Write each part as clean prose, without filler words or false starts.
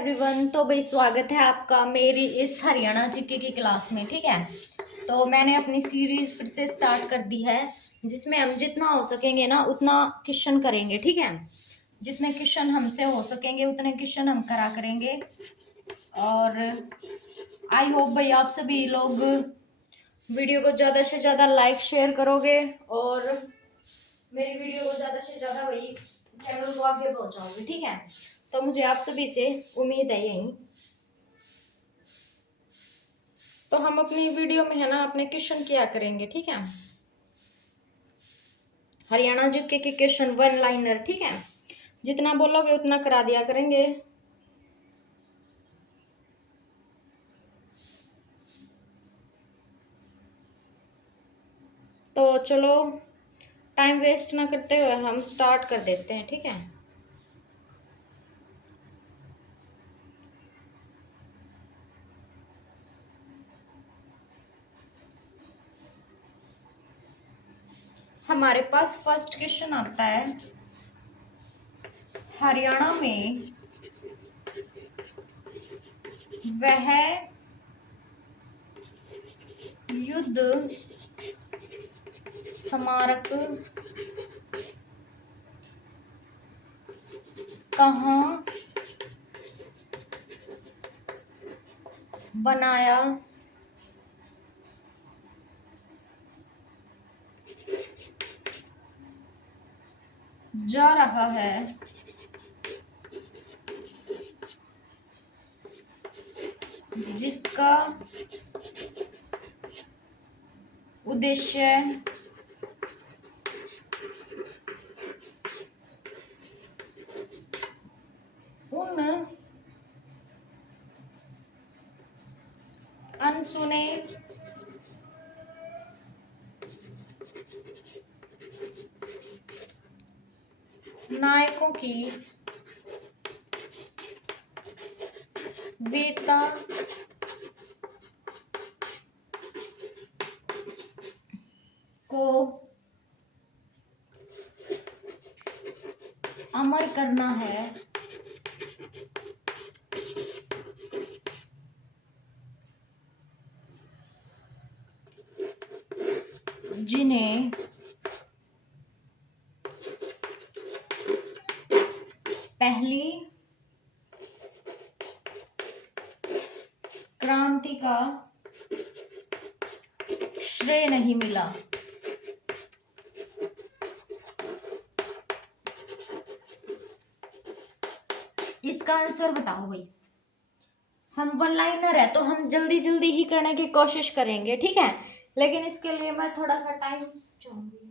Everyone. तो भाई स्वागत है आपका मेरी इस हरियाणा जीके की क्लास में। ठीक है, तो मैंने अपनी सीरीज फिर से स्टार्ट कर दी है, जिसमें हम जितना हो सकेंगे ना उतना क्वेश्चन करेंगे। ठीक है, जितने क्वेश्चन हमसे हो सकेंगे उतने क्वेश्चन हम करा करेंगे। और आई होप भाई आप सभी लोग वीडियो को ज़्यादा से ज़्यादा लाइक शेयर करोगे और मेरी वीडियो को ज़्यादा से ज़्यादा भाई चैनल को आगे पहुँचाओगे। ठीक है, तो मुझे आप सभी से उम्मीद है यही। तो हम अपनी वीडियो में है ना अपने क्वेश्चन किया करेंगे। ठीक है, हरियाणा जीके के क्वेश्चन वन लाइनर। ठीक है, जितना बोलोगे उतना करा दिया करेंगे। तो चलो टाइम वेस्ट ना करते हुए हम स्टार्ट कर देते हैं। ठीक है, हमारे पास फर्स्ट क्वेश्चन आता है, हरियाणा में वह युद्ध स्मारक कहाँ बनाया जा रहा है, जिसका उद्देश्य उन अनसुने नायकों की वीरता को अमर करना है, जिन्हें पहली क्रांति का श्रेय नहीं मिला। इसका आंसर बताओ भाई। हम वन लाइनर है तो हम जल्दी जल्दी ही करने की कोशिश करेंगे। ठीक है, लेकिन इसके लिए मैं थोड़ा सा टाइम चाहूंगी।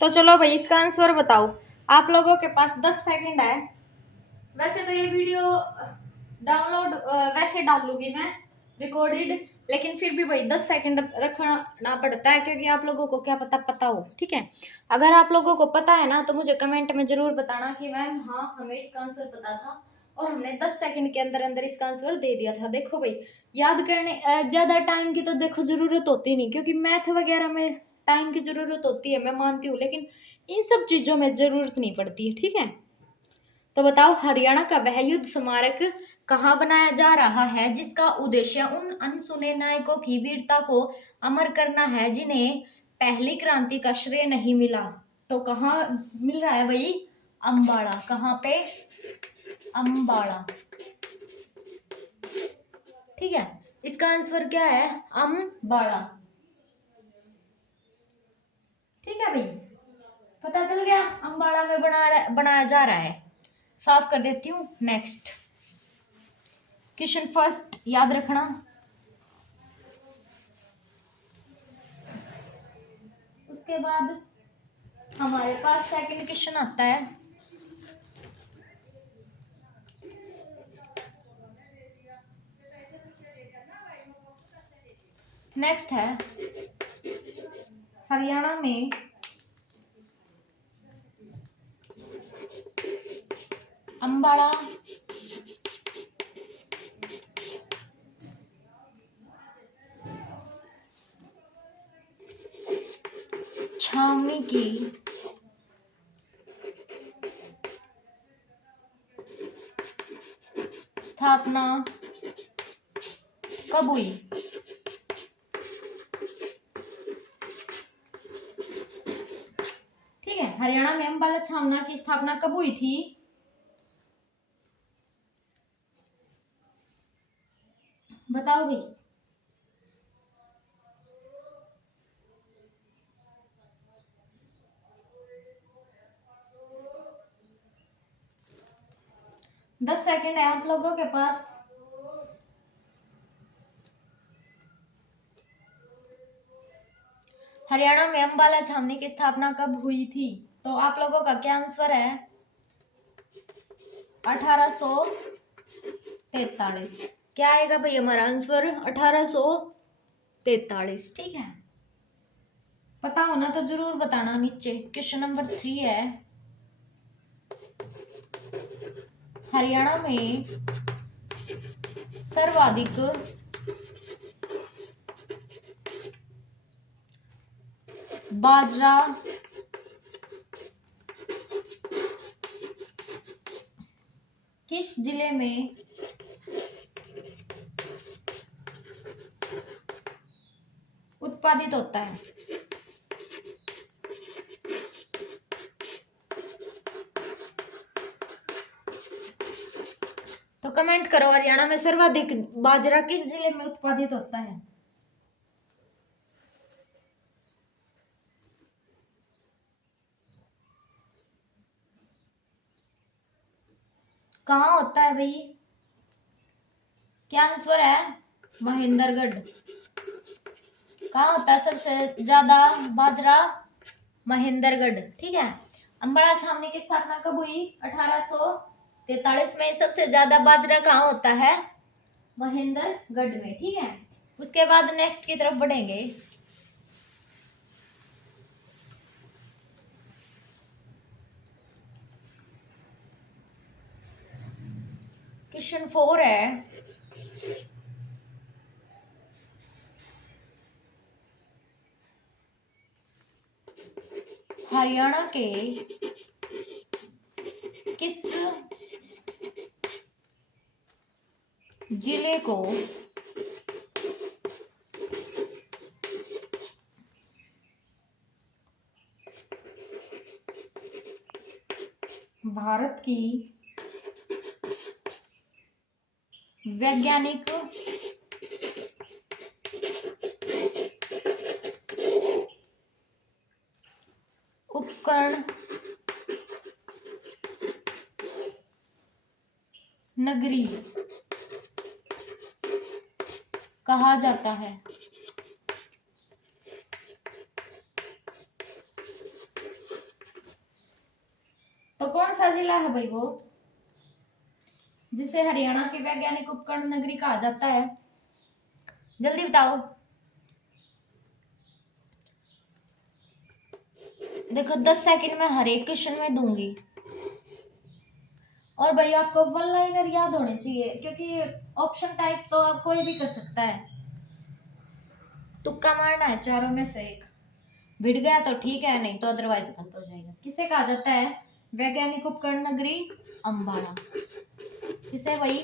तो चलो भाई इसका आंसर बताओ। आप लोगों के पास 10 सेकंड है। वैसे तो ये वीडियो डाउनलोड वैसे डालूंगी मैं रिकॉर्डेड, लेकिन फिर भी भाई 10 सेकंड रखना पड़ता है, क्योंकि आप लोगों को क्या पता हो। ठीक है, अगर आप लोगों को पता है ना तो मुझे कमेंट में जरूर बताना कि मैम हाँ हमें इसका आंसर पता था और हमने 10 सेकंड के अंदर अंदर इसका आंसर दे दिया था। देखो भाई याद करने ज़्यादा टाइम की तो देखो ज़रूरत होती नहीं, क्योंकि मैथ वगैरह में टाइम की ज़रूरत होती है, मैं मानती हूँ, लेकिन इन सब चीज़ों में ज़रूरत नहीं पड़ती है। ठीक है, तो बताओ हरियाणा का वह युद्ध स्मारक कहाँ बनाया जा रहा है, जिसका उद्देश्य उन अनसुने नायकों की वीरता को अमर करना है, जिन्हें पहली क्रांति का श्रेय नहीं मिला। तो कहाँ मिल रहा है भाई? अम्बाड़ा। कहाँ पे? अम्बाड़ा। ठीक है, इसका आंसर क्या है? अम्बाड़ा। ठीक है भाई, पता चल गया अम्बाड़ा में बनाया जा रहा है। साफ कर देती हूँ। नेक्स्ट क्वेश्चन फर्स्ट याद रखना। उसके बाद हमारे पास सेकंड क्वेश्चन आता है, नेक्स्ट है, हरियाणा में अम्बाड़ा छावनी की स्थापना कब हुई? ठीक है, हरियाणा में अम्बाला छावनी की स्थापना कब हुई थी? बताओ भाई। दस सेकेंड है आप लोगों के पास। हरियाणा में अम्बाला छावनी की स्थापना कब हुई थी? तो आप लोगों का क्या आंसर है? 1843। क्या आएगा भाई हमारा आंसर? 1843। ठीक है, पता हो ना तो जरूर बताना नीचे। क्वेश्चन नंबर 3 है, हरियाणा में सर्वाधिक बाजरा किस जिले में उत्पादित होता है? तो कमेंट करो, हरियाणा में सर्वाधिक बाजरा किस जिले में उत्पादित होता है? कहाँ होता है भाई? क्या आंसर है? महेंद्रगढ़। कहाँ होता है सबसे ज्यादा बाजरा? महेंद्रगढ़। ठीक है, अम्बाला छावनी की स्थापना कब हुई? 1843 में। सबसे ज्यादा बाजरा कहाँ होता है? महेंद्रगढ़ में। ठीक है, उसके बाद नेक्स्ट की तरफ बढ़ेंगे। क्वेश्चन 4 है, हरियाणा के किस जिले को भारत की वैज्ञानिक उपकरण नगरी कहा जाता है? तो कौन सा जिला है भाई वो जिसे हरियाणा की वैज्ञानिक उपकरण नगरी कहा जाता है? जल्दी बताओ। देखो 10 सेकंड में हर एक क्वेश्चन में दूंगी, और भाई आपको वन लाइनर याद होने चाहिए, क्योंकि ऑप्शन टाइप तो आप कोई भी कर सकता है, तुक्का मारना है, चारों में से एक भिड़ गया तो ठीक है, नहीं तो अदरवाइज गलत हो जाएगा। किसे कहा जाता है वैज्ञानिक उपकरण नगरी? अम्बाला। किसे भाई?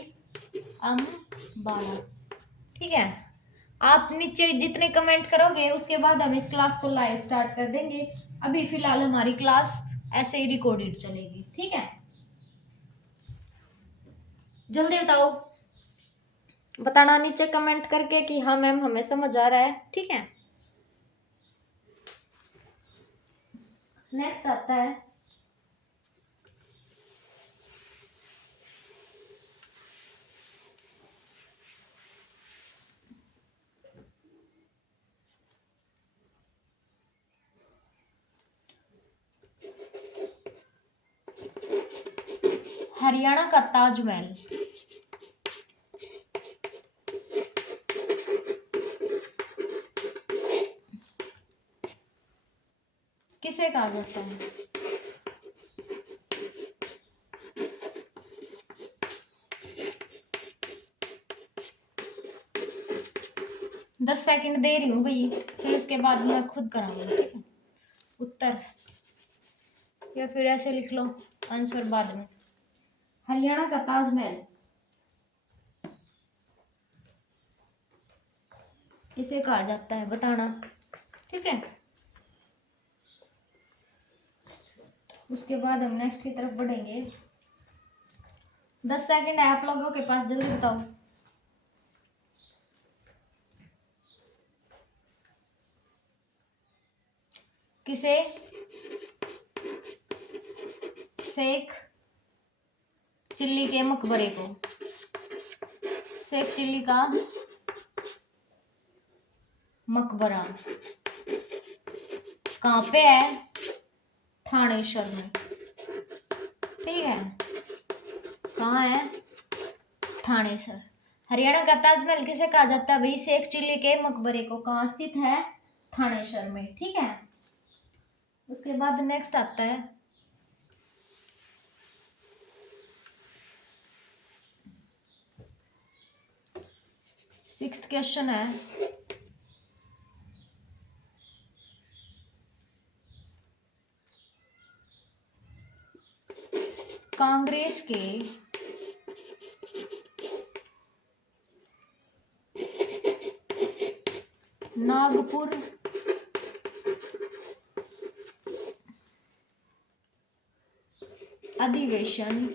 अम्बाला। ठीक है, आप नीचे जितने कमेंट करोगे उसके बाद हम इस क्लास को लाइव स्टार्ट कर देंगे। अभी फिलहाल हमारी क्लास ऐसे ही रिकॉर्डेड चलेगी। ठीक है, जल्दी बताओ, बताना नीचे कमेंट करके कि हाँ मैम हमें समझ आ रहा है। ठीक है, नेक्स्ट आता है हरियाणा का ताजमहल किसे कहा जाता है? दस सेकंड दे रही हूँ भाई, फिर उसके बाद मैं खुद कराऊंगी। ठीक है, उत्तर, या फिर ऐसे लिख लो आंसर बाद में। हरियाणा का ताजमहल किसे कहा जाता है बताना, ठीक है। उसके बाद हम नेक्स्ट की तरफ बढ़ेंगे। 10 सेकंड है आप लोगों के पास, जल्दी बताओ। किसे शेख चिल्ली के मकबरे को, शेख चिल्ली का मकबरा कहाँ पे है? थानेश्वर में, ठीक है। कहाँ है? थानेश्वर। हरियाणा का ताजमहल किसे कहा जाता है भाई? शेख चिल्ली के मकबरे को। कहाँ स्थित है? थानेश्वर में, ठीक है। उसके बाद नेक्स्ट आता है 6th क्वेश्चन है, कांग्रेस के नागपुर अधिवेशन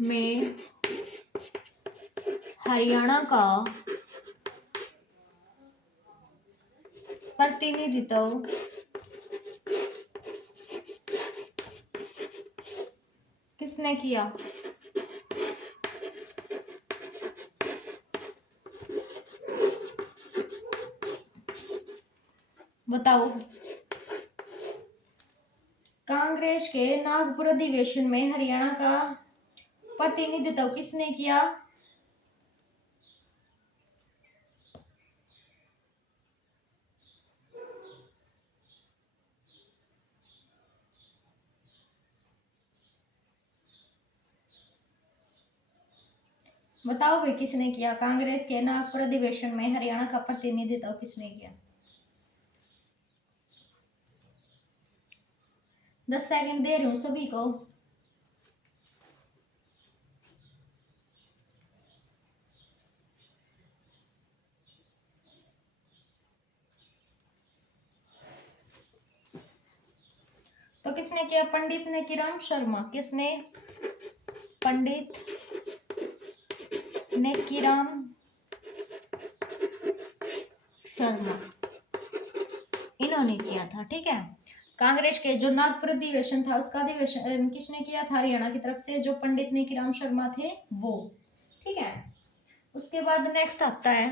में हरियाणा का प्रतिनिधित्व किसने किया? बताओ। कांग्रेस के नागपुर अधिवेशन में हरियाणा का प्रतिनिधित्व किसने किया? बताओ भाई किसने किया? कांग्रेस के नागपुर अधिवेशन में हरियाणा का प्रतिनिधित्व किसने किया? 10 सेकंड दे रही हूँ सभी को। तो किसने किया? पंडित नेकीराम शर्मा। किसने? पंडित नेकीराम शर्मा, इन्होंने किया था, ठीक है। कांग्रेस के जो नागपुर अधिवेशन था उसका अधिवेशन किसने किया था? हरियाणा की तरफ से जो पंडित नेकीराम शर्मा थे वो, ठीक है। उसके बाद नेक्स्ट आता है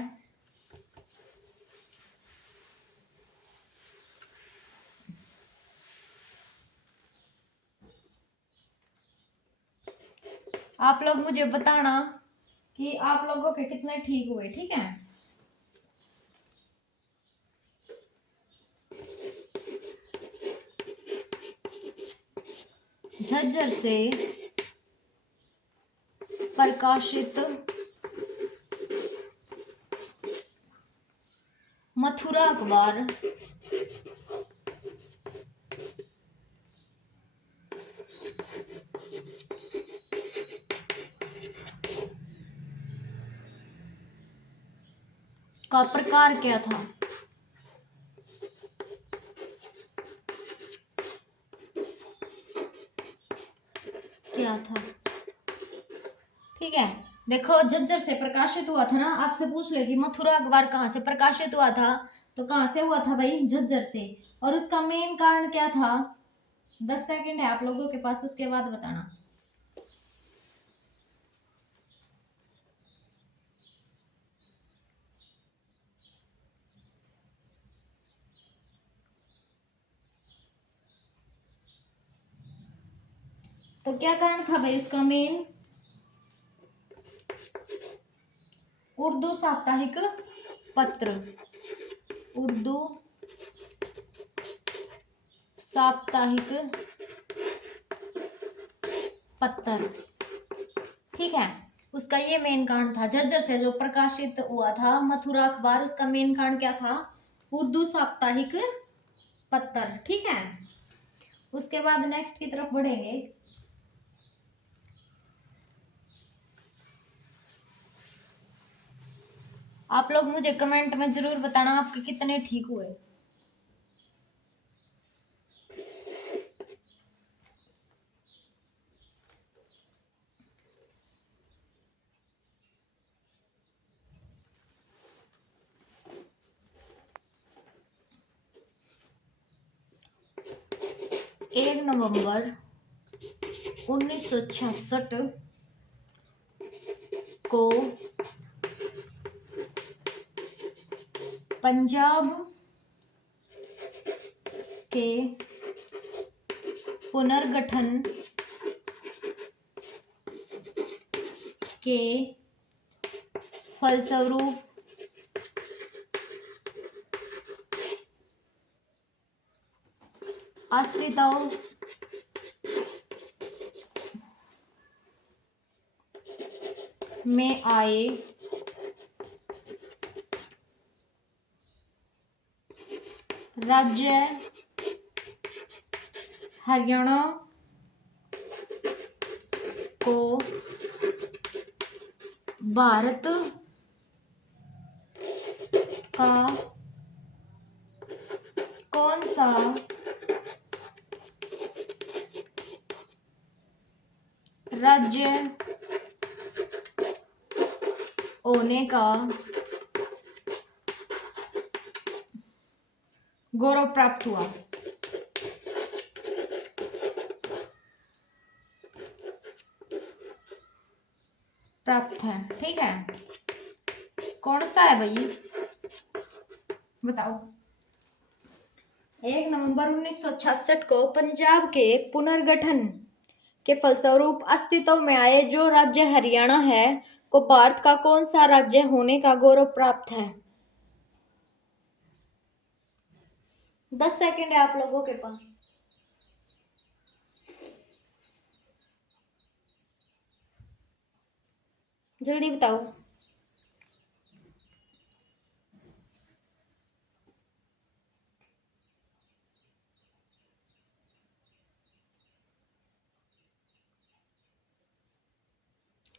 आप लोग मुझे बताना कि आप लोगों के कितने ठीक हुए, ठीक है। झज्जर से प्रकाशित मथुरा अखबार का प्रकार क्या था? क्या था, ठीक है। देखो झज्जर से प्रकाशित हुआ था ना, आपसे पूछ ले कि मथुरा अखबार कहाँ से प्रकाशित हुआ था, तो कहाँ से हुआ था भाई? झज्जर से। और उसका मेन कारण क्या था? 10 सेकंड है आप लोगों के पास, उसके बाद बताना। तो क्या कारण था भाई उसका मेन? उर्दू साप्ताहिक पत्र, उर्दू साप्ताहिक पत्र, ठीक है। उसका ये मेन कारण था। झज्जर से जो प्रकाशित हुआ था मथुरा अखबार, उसका मेन कारण क्या था? उर्दू साप्ताहिक पत्र, ठीक है। उसके बाद नेक्स्ट की तरफ बढ़ेंगे। आप लोग मुझे कमेंट में जरूर बताना आपके कितने ठीक हुए। एक नवंबर 1966 को पंजाब के पुनर्गठन के फलस्वरूप अस्तित्व में आए राज्य हरियाणा को भारत का कौन सा राज्य होने का गौरव प्राप्त हुआ? प्राप्त है, ठीक है। कौन सा है भाई, बताओ। 1 नवंबर 1966 को पंजाब के पुनर्गठन के फलस्वरूप अस्तित्व में आए जो राज्य हरियाणा है को भारत का कौन सा राज्य होने का गौरव प्राप्त है? 10 सेकंड है आप लोगों के पास। जल्दी बताओ।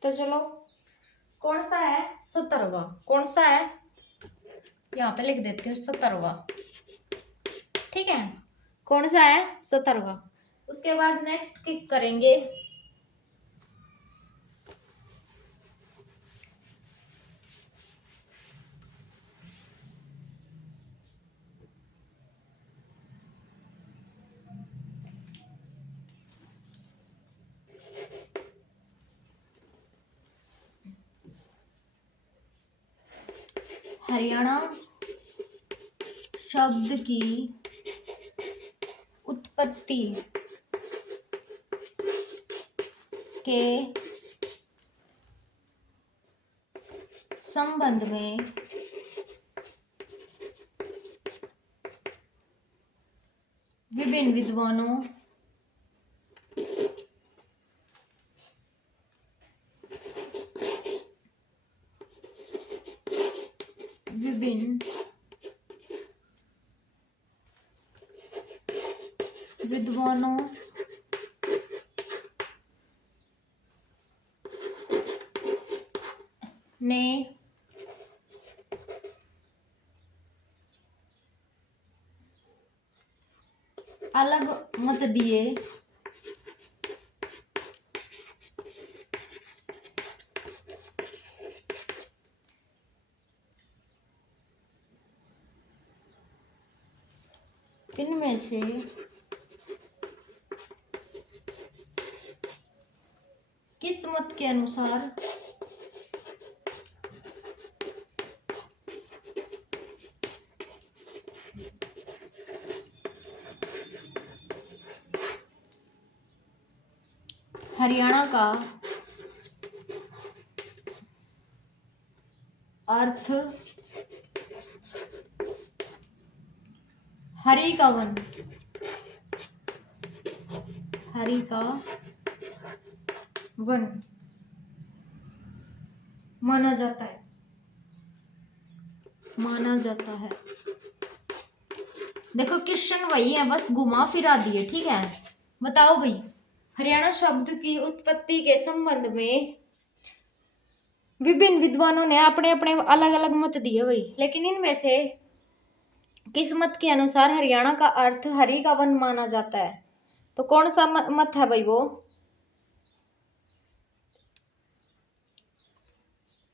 तो चलो, कौन सा है? 17वां। कौन सा है? यहाँ पे लिख देती हूँ 17वां, ठीक है। कौन सा है? 17वां। उसके बाद नेक्स्ट क्लिक करेंगे। हरियाणा शब्द की उत्पत्ति के संबंध में विभिन्न विद्वानों ने अलग मत दिए। इनमें से किस मत के अनुसार हरियाणा का अर्थ हरि का वन, हरि का वन माना जाता है, माना जाता है। देखो क्वेश्चन वही है, बस घुमा फिरा दिए, ठीक है। बताओ भाई, हरियाणा शब्द की उत्पत्ति के संबंध में विभिन्न विद्वानों ने अपने अपने अलग अलग मत दिए भाई, लेकिन इनमें से किस मत के अनुसार हरियाणा का अर्थ हरि का वन माना जाता है? तो कौन सा मत है भाई वो?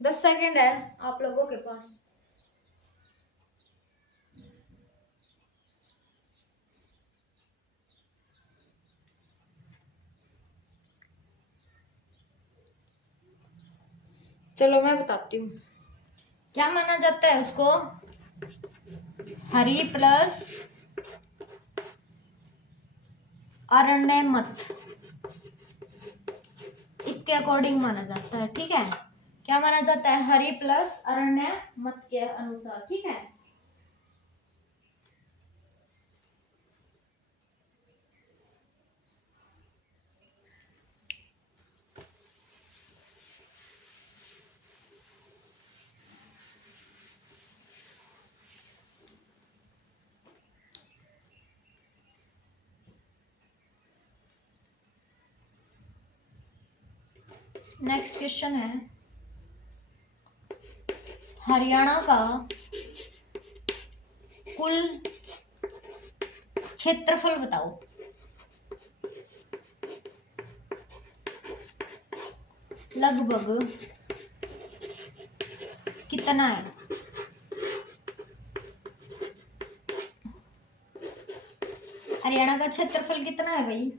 10 सेकंड है आप लोगों के पास। चलो मैं बताती हूँ क्या माना जाता है उसको। हरि प्लस अरण्य मत, इसके अकॉर्डिंग माना जाता है। ठीक है, क्या माना जाता है? हरि प्लस अरण्य मत के अनुसार। ठीक है, नेक्स्ट क्वेश्चन है हरियाणा का कुल क्षेत्रफल बताओ। लगभग कितना है? हरियाणा का क्षेत्रफल कितना है भाई?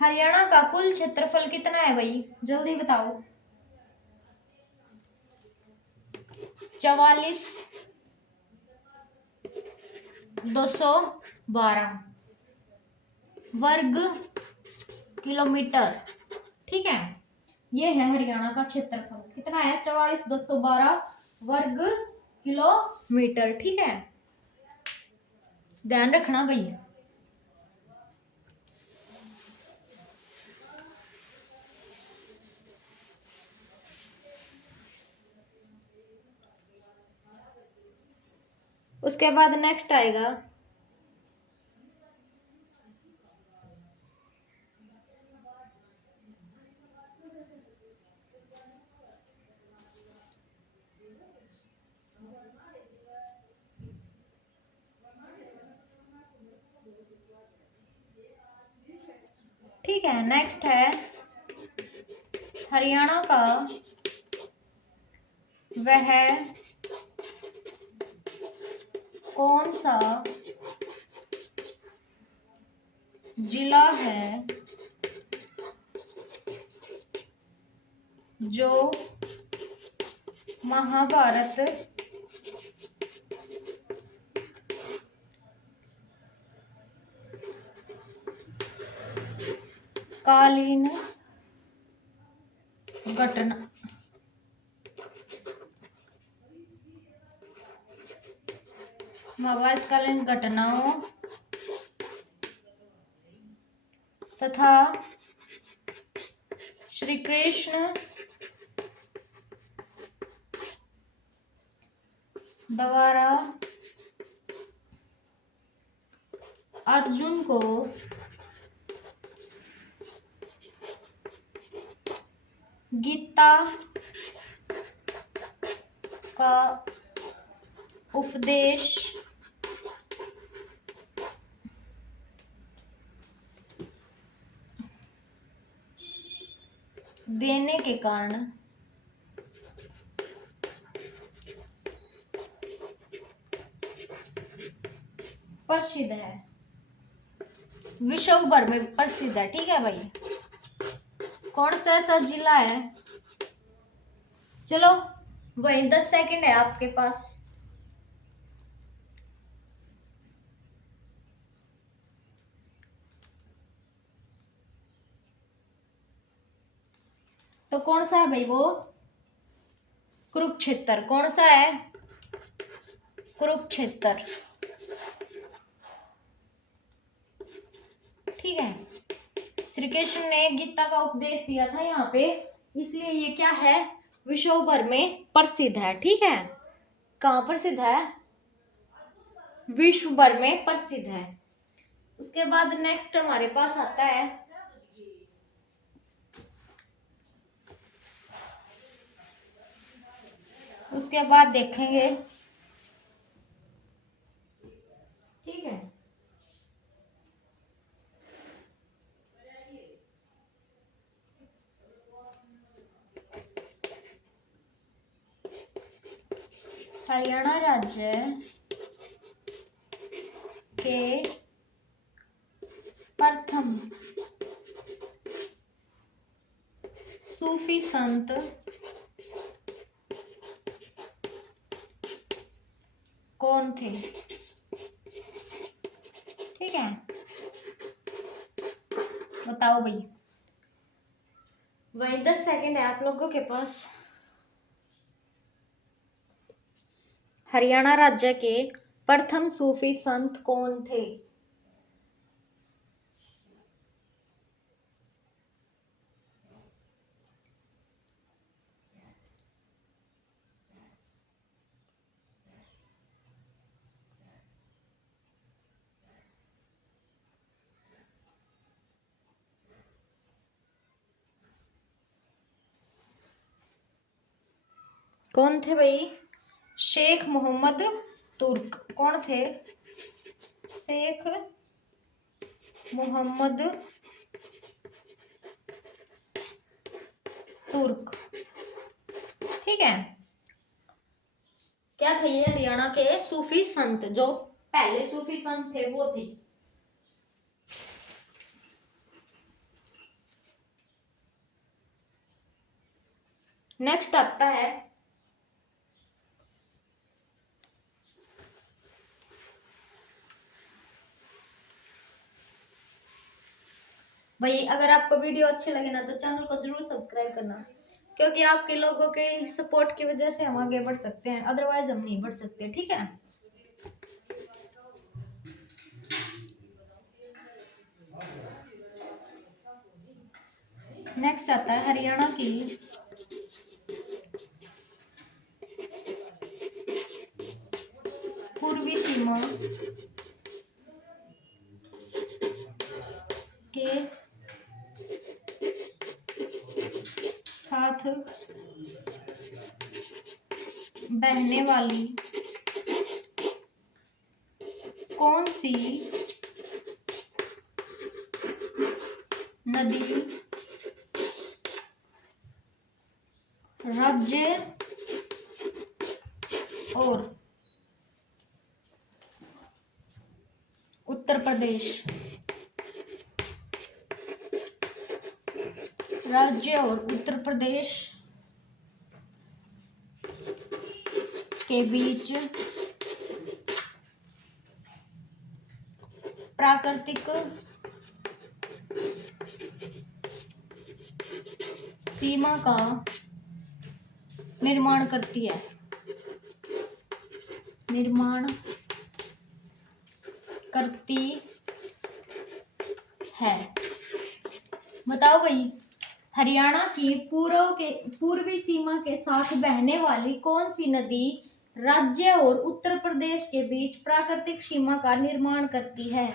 हरियाणा का कुल क्षेत्रफल कितना है भाई? जल्दी बताओ। 44,212 वर्ग किलोमीटर। ठीक है, ये है हरियाणा का क्षेत्रफल। कितना है? 44,212 वर्ग किलोमीटर। ठीक है, ध्यान रखना भाई। उसके बाद नेक्स्ट आएगा ठीक है, नेक्स्ट है हरियाणा का वह कौन सा जिला है जो महाभारत कालीन घटना महाभारत कालीन घटनाओं तथा श्री कृष्ण द्वारा अर्जुन को गीता का उपदेश देने के कारण प्रसिद्ध है, विश्व भर में प्रसिद्ध है। ठीक है भाई, कौन सा ऐसा जिला है? चलो वही 10 सेकंड है आपके पास। तो कौन सा है भाई वो? कुरुक्षेत्र। कौन सा है? कुरुक्षेत्र। ठीक है। श्री कृष्ण ने गीता का उपदेश दिया था यहाँ पे, इसलिए ये क्या है, विश्व भर में प्रसिद्ध है। ठीक है, कहाँ प्रसिद्ध है, विश्व भर में प्रसिद्ध है। उसके बाद नेक्स्ट हमारे पास आता है उसके बाद देखेंगे, ठीक है। हरियाणा राज्य के प्रथम सूफी संत कौन थे? ठीक है, बताओ भाई। वही 10 सेकंड है आप लोगों के पास। हरियाणा राज्य के प्रथम सूफी संत कौन थे? कौन थे भाई? शेख मोहम्मद तुर्क। कौन थे? शेख मोहम्मद तुर्क। ठीक है, क्या थे ये? हरियाणा के सूफी संत, जो पहले सूफी संत थे वो थे। नेक्स्ट आता है भाई, अगर आपको वीडियो अच्छे लगे ना तो चैनल को जरूर सब्सक्राइब करना, क्योंकि आपके लोगों के सपोर्ट की वजह से हम आगे बढ़ सकते हैं, अदरवाइज हम नहीं बढ़ सकते। ठीक है, नेक्स्ट आता है हरियाणा की पूर्वी सीमा के साथ बहने वाली कौन सी नदी राज्य और उत्तर प्रदेश राज्य और उत्तर प्रदेश के बीच प्राकृतिक सीमा का निर्माण करती है? निर्माण करती है। बताओ भाई, हरियाणा की पूर्वी सीमा के साथ बहने वाली कौन सी नदी राज्य और उत्तर प्रदेश के बीच प्राकृतिक सीमा का निर्माण करती है?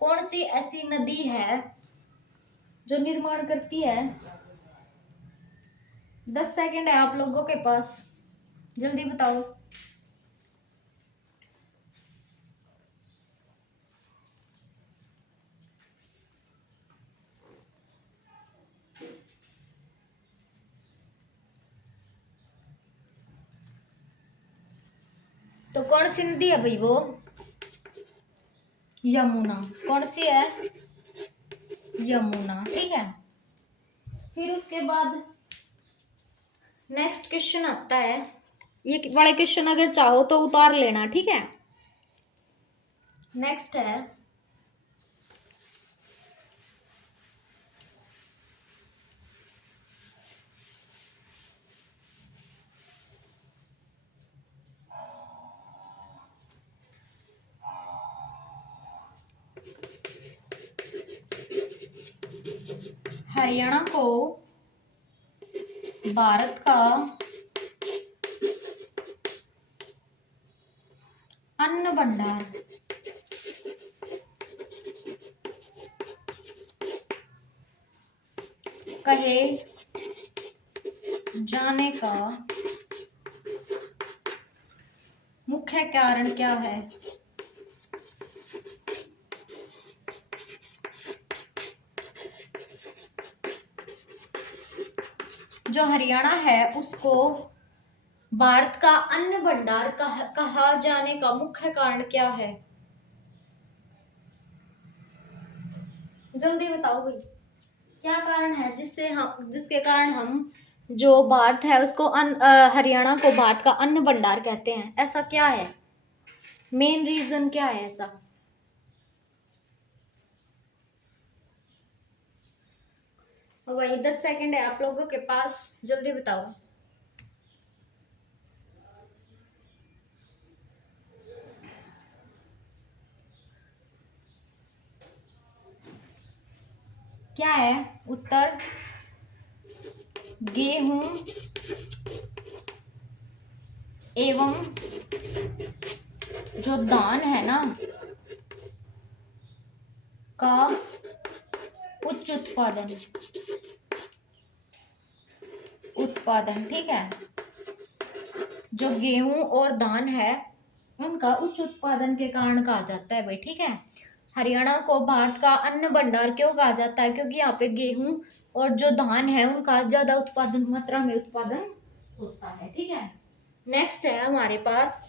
कौन सी ऐसी नदी है जो निर्माण करती है? 10 सेकंड है आप लोगों के पास, जल्दी बताओ। तो कौन सी नदी है भाई वो? यमुना। कौन सी है? यमुना। ठीक है, फिर उसके बाद नेक्स्ट क्वेश्चन आता है, ये बड़े क्वेश्चन अगर चाहो तो उतार लेना। ठीक है, नेक्स्ट है हरियाणा को भारत का अन्न भंडार कहे जाने का मुख्य कारण क्या है? जो हरियाणा है उसको भारत का अन्न भंडार कहा जाने का मुख्य कारण क्या है? जल्दी बताओ भाई, क्या कारण है जिसके कारण हम जो भारत है उसको हरियाणा को भारत का अन्न भंडार कहते हैं? ऐसा क्या है? मेन रीजन क्या है ऐसा? वही 10 सेकंड है आप लोगों के पास, जल्दी बताओ। क्या है उत्तर? गेहूं एवं जो धान है ना का उच्च उत्पादन, ठीक है। जो गेहूं और धान है उनका उच्च उत्पादन के कारण कहा जाता है भाई, ठीक है। हरियाणा को भारत का अन्न भंडार क्यों कहा जाता है? क्योंकि यहाँ पे गेहूं और जो धान है उनका ज्यादा उत्पादन मात्रा में उत्पादन होता है, ठीक है। नेक्स्ट है हमारे पास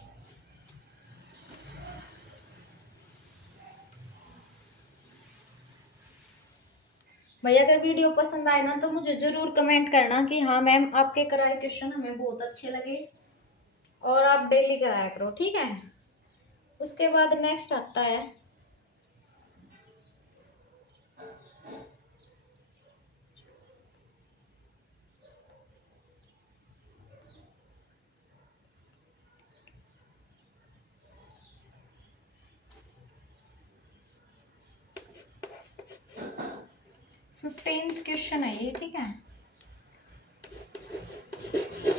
भाई, अगर वीडियो पसंद आए ना तो मुझे जरूर कमेंट करना कि हाँ मैम आपके कराए क्वेश्चन हमें बहुत अच्छे लगे और आप डेली कराया करो, ठीक है। उसके बाद नेक्स्ट आता है फिफ्टींथ क्वेश्चन है ये, ठीक है।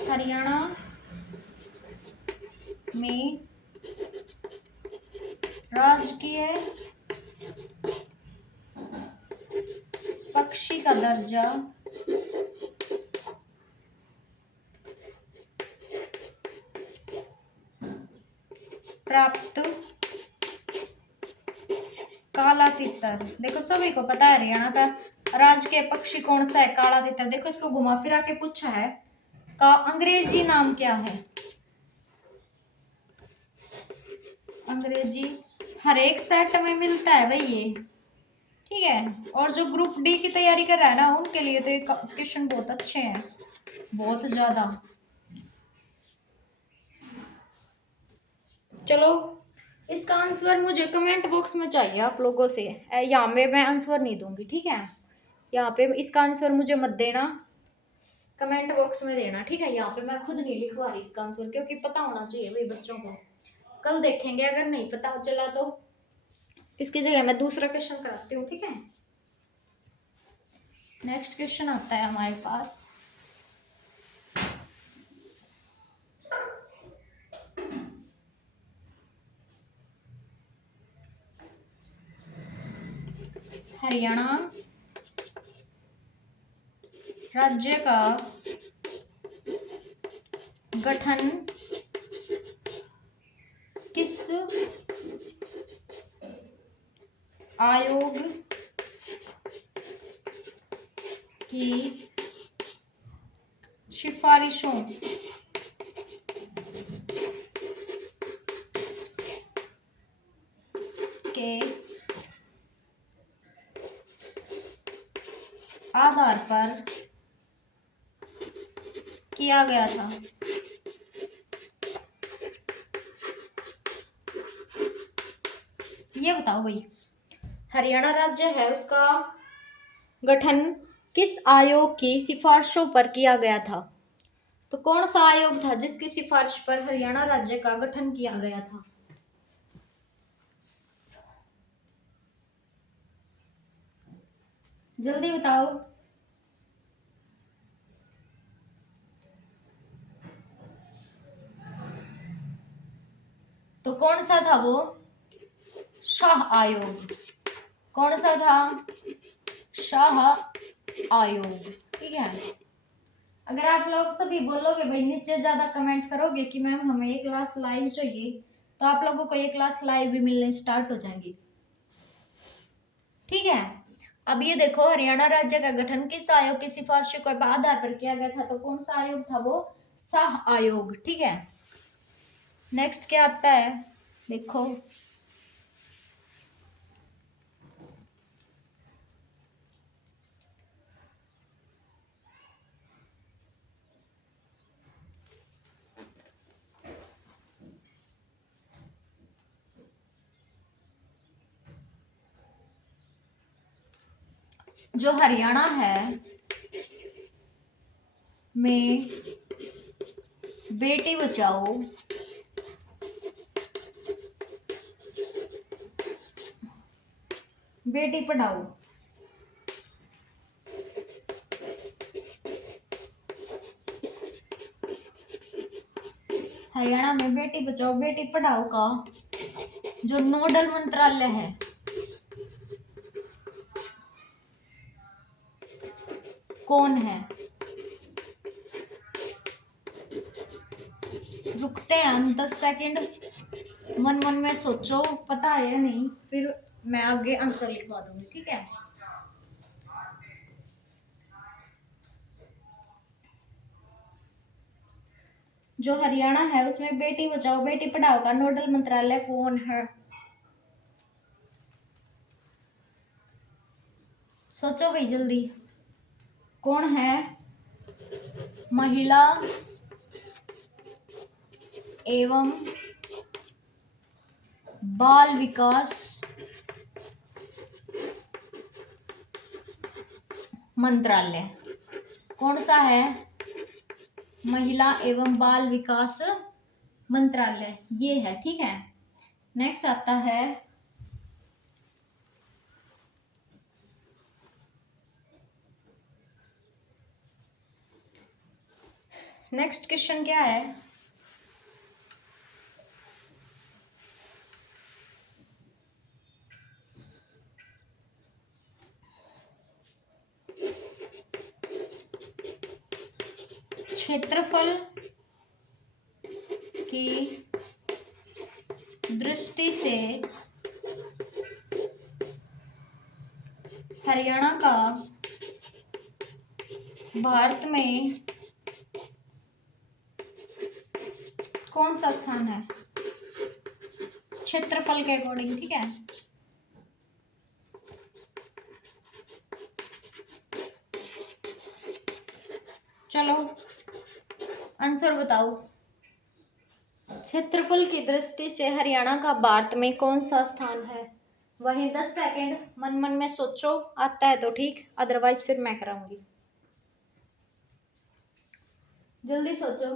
हरियाणा में राजकीय पक्षी का दर्जा प्राप्त काला तितर। देखो सभी को पता है हरियाणा का राजकीय पक्षी कौन सा है? काला तितर। देखो इसको घुमा फिरा के पूछा है का अंग्रेजी नाम क्या है? अंग्रेजी हर एक सेट में मिलता है भाई ये, ठीक है। और जो ग्रुप डी की तैयारी कर रहा है ना उनके लिए तो ये क्वेश्चन बहुत अच्छे हैं, बहुत ज्यादा। चलो इसका आंसर मुझे कमेंट बॉक्स में चाहिए आप लोगों से। यहाँ पे मैं आंसर नहीं दूंगी, ठीक है। यहाँ पे इसका आंसर मुझे मत देना, कमेंट बॉक्स में देना, ठीक है। यहाँ पे मैं खुद नहीं लिखवा रही इसका आंसर, क्योंकि पता होना चाहिए भाई बच्चों को। कल देखेंगे, अगर नहीं पता चला तो इसकी जगह मैं दूसरा क्वेश्चन कराती हूँ, ठीक है। नेक्स्ट क्वेश्चन आता है हमारे पास हरियाणा राज्य का गठन किस आयोग की सिफारिशों के आधार पर किया गया था? ये बताओ भाई, हरियाणा राज्य है उसका गठन किस आयोग की सिफारिशों पर किया गया था? तो कौन सा आयोग था जिसकी सिफारिश पर हरियाणा राज्य का गठन किया गया था? जल्दी बताओ। तो कौन सा था वो? शाह आयोग। कौन सा था? शाह आयोग। ठीक है। अगर आप लोग सभी बोलोगे भाई, नीचे ज्यादा कमेंट करोगे कि मैम हमें ये क्लास लाइव चाहिए, तो आप लोगों को ये क्लास लाइव भी मिलने स्टार्ट हो जाएंगी। ठीक है। अब ये देखो, हरियाणा राज्य का गठन किस आयोग की सिफारिशों के आधार पर किया गया था? तो कौन सा आयोग था वो? शाह आयोग। ठीक है। नेक्स्ट क्या आता है देखो, जो हरियाणा है में बेटी बचाओ बेटी पढ़ाओ, हरियाणा में बेटी बचाओ बेटी पढ़ाओ का जो नोडल मंत्रालय है, कौन है? रुकते हैं हम 10 सेकंड, मन मन में सोचो, पता है या नहीं, फिर मैं आगे आंसर लिखवा दूंगी। ठीक है। जो हरियाणा है उसमें बेटी बचाओ बेटी पढ़ाओ का नोडल मंत्रालय कौन है? सोचो भाई जल्दी, कौन है? महिला एवं बाल विकास मंत्रालय। कौन सा है? महिला एवं बाल विकास मंत्रालय, ये है। ठीक है। नेक्स्ट आता है, नेक्स्ट क्वेश्चन क्या है? क्षेत्रफल की दृष्टि से हरियाणा का भारत में कौन सा स्थान है? क्षेत्रफल के अकॉर्डिंग। ठीक है। चलो आंसर बताओ। क्षेत्रफल की दृष्टि से हरियाणा का भारत में कौन सा स्थान है? वही 10 सेकंड मन मन में सोचो, आता है तो ठीक, अदरवाइज फिर मैं कराऊंगी। जल्दी सोचो।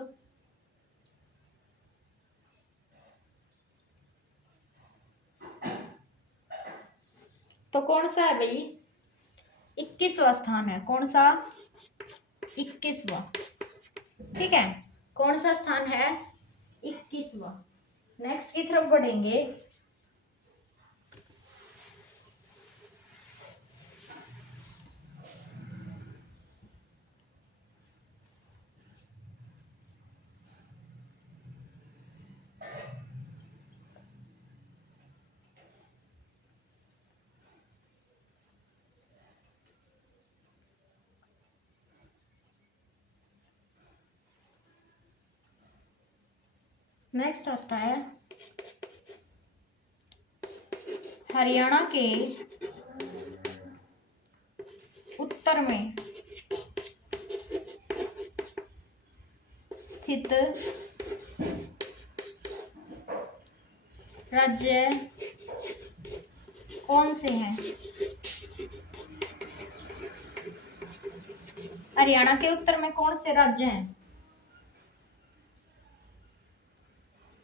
तो कौन सा है भाई? 21वां स्थान है। कौन सा? 21वां। ठीक है। कौन सा स्थान है? 21वां। नेक्स्ट की तरफ बढ़ेंगे। नेक्स्ट आता है, हरियाणा के उत्तर में स्थित राज्य कौन से हैं? हरियाणा के उत्तर में कौन से राज्य हैं?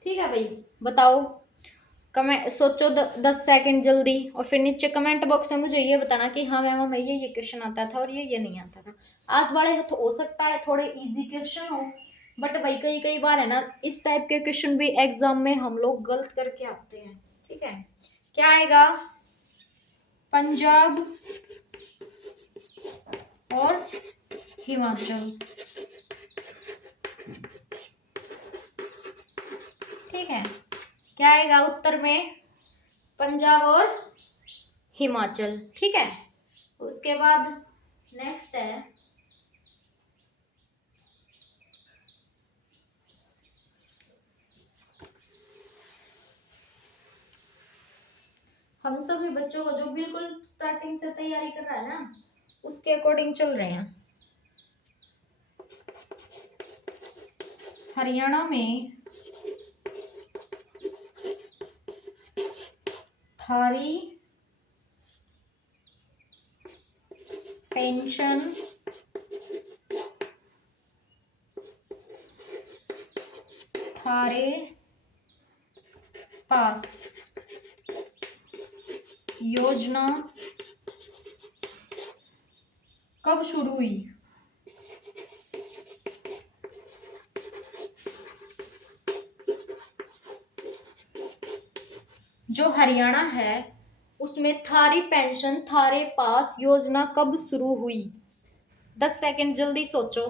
ठीक है भाई, बताओ। कमेंट सोचो 10 सेकंड जल्दी, और फिर नीचे कमेंट बॉक्स में मुझे ये बताना कि हाँ मैम हमें ये क्वेश्चन आता था और ये नहीं आता था। आज वाले तो हो सकता है थोड़े इजी क्वेश्चन हो, बट भाई कई कई बार है ना, इस टाइप के क्वेश्चन भी एग्जाम में हम लोग गलत करके आते हैं। ठीक है, क्या आएगा? पंजाब और हिमाचल। ठीक है, क्या आएगा उत्तर में? पंजाब और हिमाचल। ठीक है, उसके बाद नेक्स्ट है हम सभी बच्चों को जो बिल्कुल स्टार्टिंग से तैयारी कर रहा है ना, उसके अकॉर्डिंग चल रहे हैं। हरियाणा में थारी पेंशन थारे पास योजना कब शुरू हुई? जो हरियाणा है उसमें थारी पेंशन थारे पास योजना कब शुरू हुई? 10 सेकंड, जल्दी सोचो।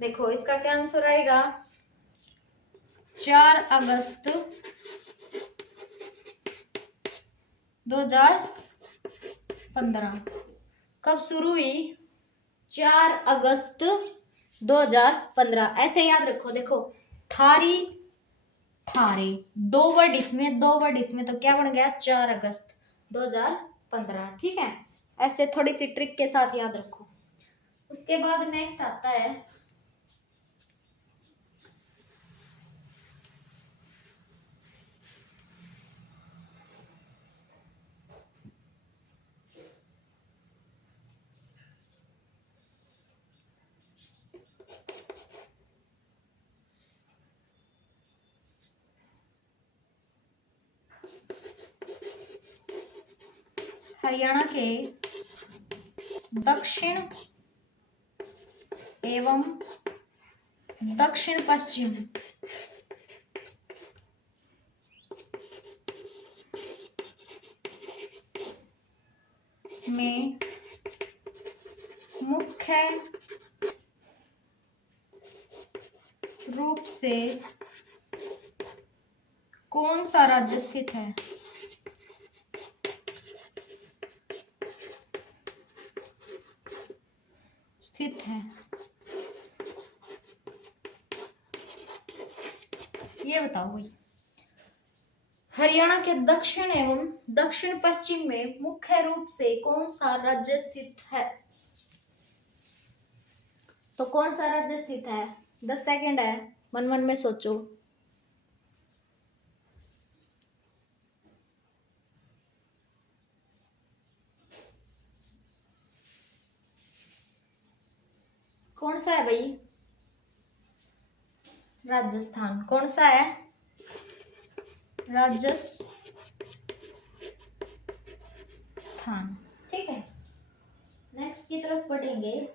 देखो इसका क्या आंसर आएगा? 4 अगस्त 2015। कब शुरू हुई? 4 अगस्त 2015। ऐसे याद रखो। देखो थारी थारे, दो वर्ड इसमें, दो वर्ड इसमें, तो क्या बन गया? 4 अगस्त 2015। ठीक है, ऐसे थोड़ी सी ट्रिक के साथ याद रखो। उसके बाद नेक्स्ट आता है हरियाणा के दक्षिण एवं दक्षिण पश्चिम में मुख्य रूप से कौन सा राज्य स्थित है? स्थित है, ये बताओ भाई। हरियाणा के दक्षिण एवं दक्षिण पश्चिम में मुख्य रूप से कौन सा राज्य स्थित है? तो कौन सा राज्य स्थित है? 10 सेकंड है, मन मन में सोचो। कौन सा है भाई? राजस्थान। कौन सा है? राजस्थान। ठीक है, नेक्स्ट की तरफ बढ़ेंगे।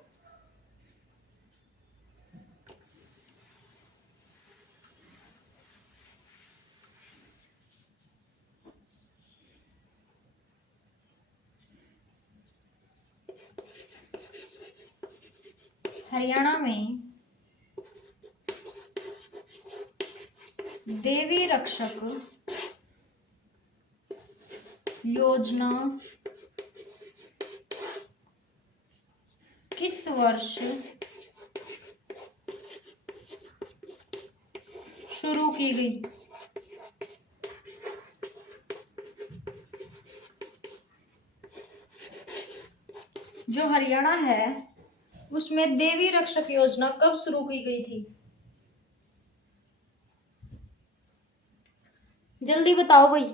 हरियाणा में देवी रक्षक योजना किस वर्ष शुरू की गई? जो हरियाणा है उसमें देवी रक्षक योजना कब शुरू की गई थी? जल्दी बताओ भाई।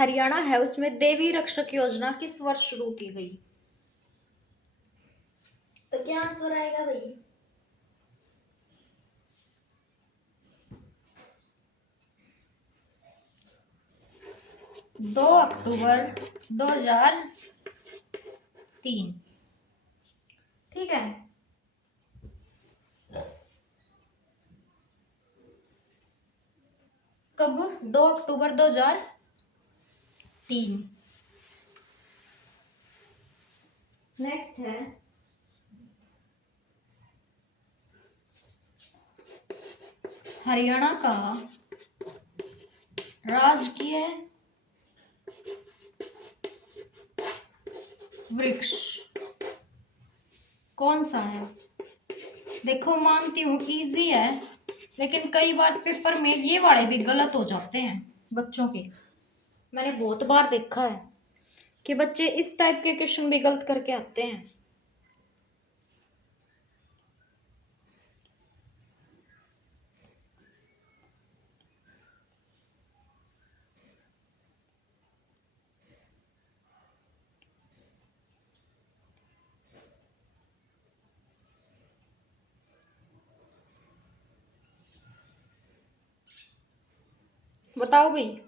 हरियाणा है उसमें देवी रक्षक योजना किस वर्ष शुरू की गई? तो क्या आंसर आएगा भाई? 2 अक्टूबर 2003। ठीक है। कब? 2 अक्टूबर 2003। नेक्स्ट है हरियाणा का राजकीय वृक्ष कौन सा है? देखो मानती हूँ इजी है, लेकिन कई बार पेपर में ये वाले भी गलत हो जाते हैं बच्चों के। मैंने बहुत बार देखा है कि बच्चे इस टाइप के क्वेश्चन भी गलत करके आते हैं। बताओ भाई,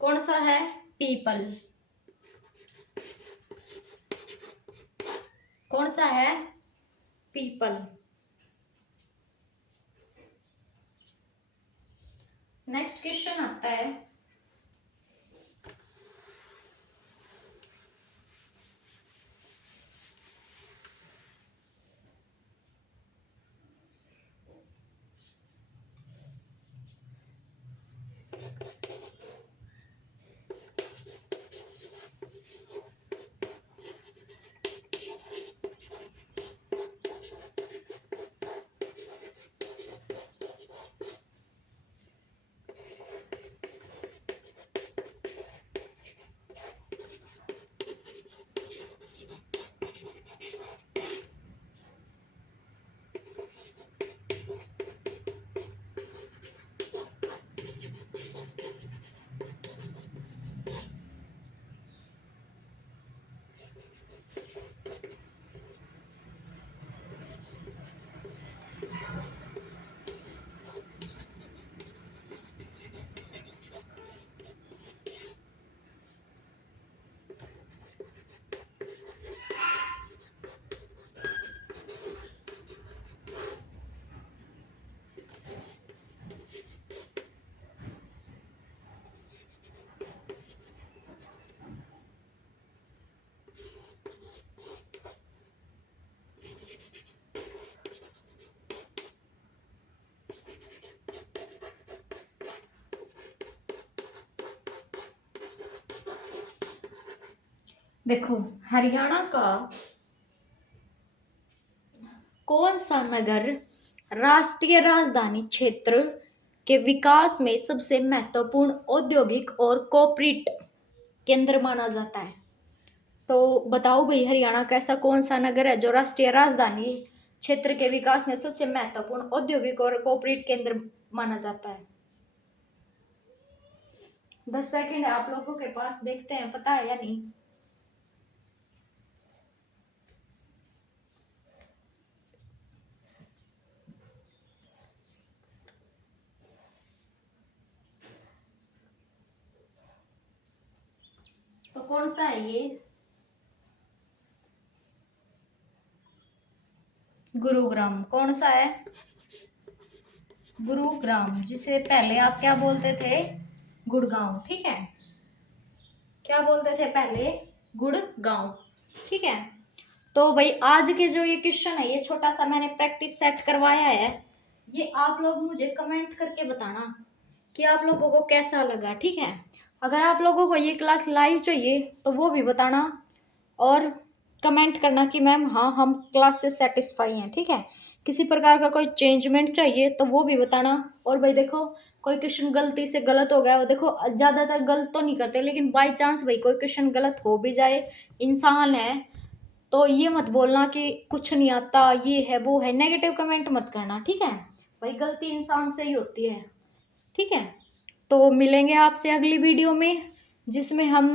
कौन सा है? पीपल। कौन सा है? पीपल। नेक्स्ट क्वेश्चन आता है देखो हरियाणा का कौन सा नगर राष्ट्रीय राजधानी क्षेत्र के विकास में सबसे महत्वपूर्ण औद्योगिक और कॉर्पोरेट केंद्र माना जाता है? तो बताओ भाई, हरियाणा का ऐसा कौन सा नगर है जो राष्ट्रीय राजधानी क्षेत्र के विकास में सबसे महत्वपूर्ण औद्योगिक और कॉर्पोरेट केंद्र माना जाता है? 10 सेकंड है आप लोगों के पास, देखते हैं पता है या नहीं। तो कौन सा है ये? गुरुग्राम। कौन सा है? गुरुग्राम, जिसे पहले आप क्या बोलते थे? गुड़गांव। ठीक है, क्या बोलते थे पहले? गुड़गांव। ठीक है। तो भाई आज के जो ये क्वेश्चन है, ये छोटा सा मैंने प्रैक्टिस सेट करवाया है, ये आप लोग मुझे कमेंट करके बताना कि आप लोगों को कैसा लगा। ठीक है, अगर आप लोगों को ये क्लास लाइव चाहिए तो वो भी बताना और कमेंट करना कि मैम हाँ हम क्लास से सेटिस्फाई हैं। ठीक है, किसी प्रकार का कोई चेंजमेंट चाहिए तो वो भी बताना। और भाई देखो, कोई क्वेश्चन गलती से गलत हो गया, वो देखो ज़्यादातर गलत तो नहीं करते, लेकिन बाई चांस भाई कोई क्वेश्चन गलत हो भी जाए, इंसान है, तो ये मत बोलना कि कुछ नहीं आता, ये है वो है, नेगेटिव कमेंट मत करना। ठीक है, भाई गलती इंसान से ही होती है, ठीक है। तो मिलेंगे आपसे अगली वीडियो में, जिसमें हम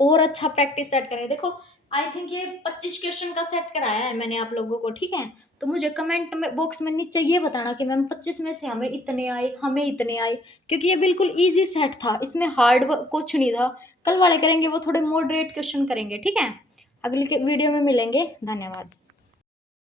और अच्छा प्रैक्टिस सेट करें। देखो आई थिंक ये 25 क्वेश्चन का सेट कराया है मैंने आप लोगों को, ठीक है। तो मुझे कमेंट में बॉक्स में नीचे ये बताना कि मैम 25 में से हमें इतने आए, हमें इतने आए, क्योंकि ये बिल्कुल इजी सेट था, इसमें हार्ड कुछ नहीं था। कल वाले करेंगे वो थोड़े मॉडरेट क्वेश्चन करेंगे, ठीक है। अगली वीडियो में मिलेंगे, धन्यवाद।